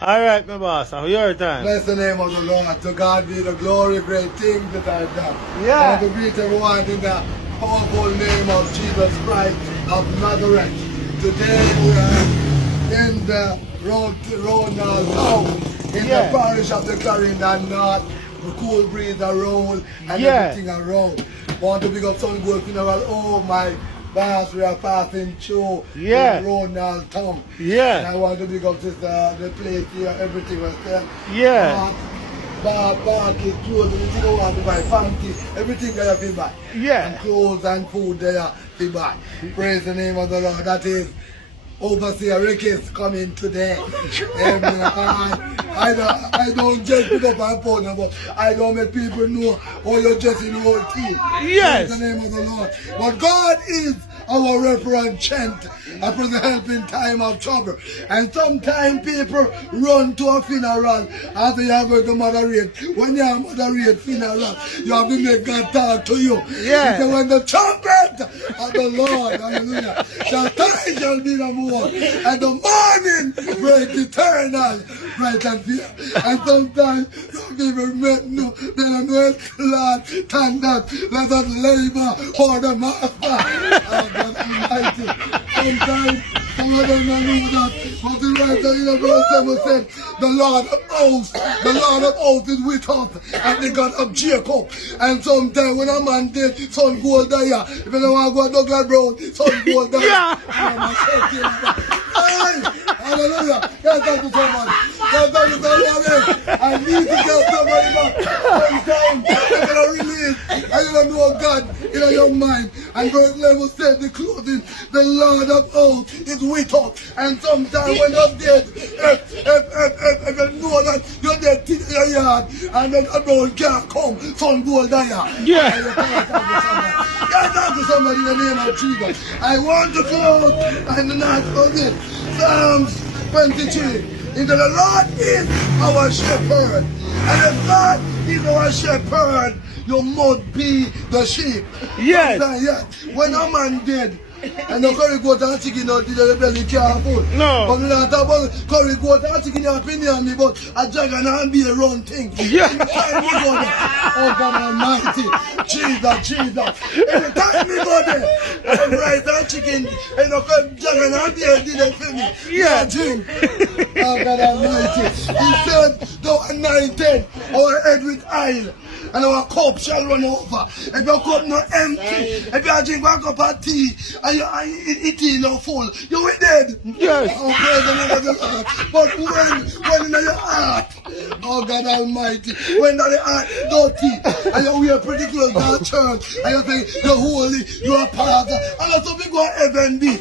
All right, my boss. Your time. Bless the name of the Lord. To God be the glory, great things that I've done. Yeah. And to greet everyone in the powerful name of Jesus Christ of Nazareth. Today we are in the road town, in the parish of the Clarendon North. The cool breeze around and everything around. Want to pick up some good funeral. Oh my boss, we are passing through the Ronald town. And I want to pick up the place here, everything was there. Bar, clothes, everything I want to buy, panty, everything that I have to buy. And clothes and food there to buy. Praise the name of the Lord. That is Overseer Ricky is coming today. I don't just pick up my phone, but I don't make people know or you're just in the whole team. Praise the name of the Lord. But God is our representative, a present help in time of trouble. And sometimes people run to a funeral after you are going to moderate. When you are moderate funeral, you have to make God talk to you. Because when the trumpet of the Lord, hallelujah, shall time shall be no more, and the morning break eternal, bright and fear. And sometimes some people they don't know it, Lord, thank that. Let us labor for the master. God Almighty. Sometimes some of them don't know that. But the writer in the verse 7 said, the Lord of hosts is with us, and the God of Jacob. And sometimes when a man dead, son goes there. If you don't want to go to Douglas Brown, son goes there. Hallelujah. Can't talk to somebody. Can't talk to somebody. I need to get somebody back. Sometimes you're going to release and you don't know God in your mind. And verse 11 said the clothing, the Lord of hosts is with us. And sometimes when you're dead, if you know that you're dead in your yard and then a brown can't come, son go there. Can't talk to somebody in the name of Jesus. I want to close and not forget Psalms 23. If the Lord is our shepherd, and if God is our shepherd, you must be the sheep. When a man dead, and the curry goat and chicken out the belly can't full. But we don't talk about curry goat and chicken in opinion me, but a dragon and be a run thing. Oh God Almighty, Jesus. Every time we go there, and rice and chicken, and the dragon and be a did it for me. Drink. Oh God Almighty. He said, the anointed our head with oil, and our cup shall run over. If your cup not empty, if you drink one cup of tea, and you eat not full, you will dead. Oh, praise the name of the Lord. But when in your heart, oh God Almighty, when the heart dirty, and you wear pretty clothes to church, and you say you're holy, you're a pastor, and that's how we go heaven be.